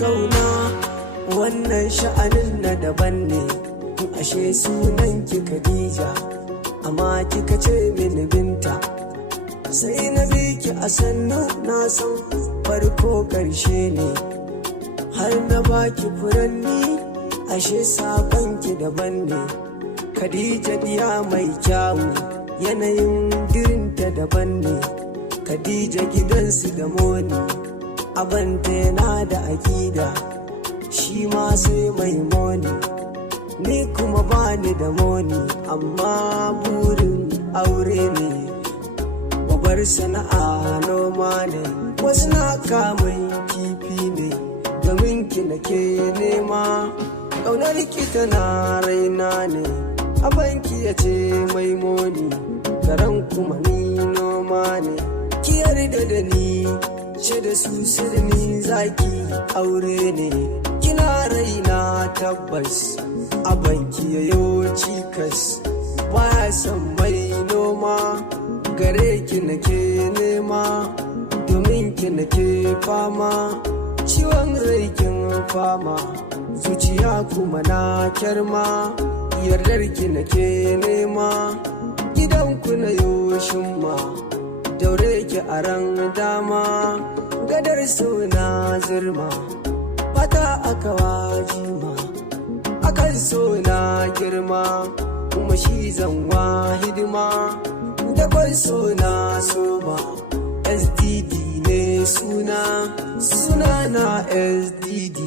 kauna wannan sha'anin na daban ne. Ashe sunan ki Khadija amma kika ce mini Binta, sai na bi ki a sannu na san farko ƙarshe ne, har na baki furanni ashe sabon ki daban ne. Khadija diya mai kyawu yanayin dirinta daban ne. Khadija gidansu da moni abanta yana da aƙida, shi ma sai mai moni, ni kuma bani da moni amma burin aure ne. Babar sana'a noma ne, wasu na kamun kifi ne, domin ki nake nema. Ƙaunar ki tana raina ne, abanki ya ce mai moni, garan kuma ni noma ne. Ki yarda da ni, ce da su sirni zaki aure ne. Kina raina tabbas, abanki ya yo cikas, baya son mai noma, gare ki nake nema, domin ki nake fama, ciwon rai kin fama, zuciya kuma na kyarma, yardar ki nake nema, gidanku na yo shimma, daure ki a ran dama, gadar suna zirma, fata aka wajima, akan so na girma, kuma shi zanwa hidima, da kwan so na soma. SDD ne suna na SDD.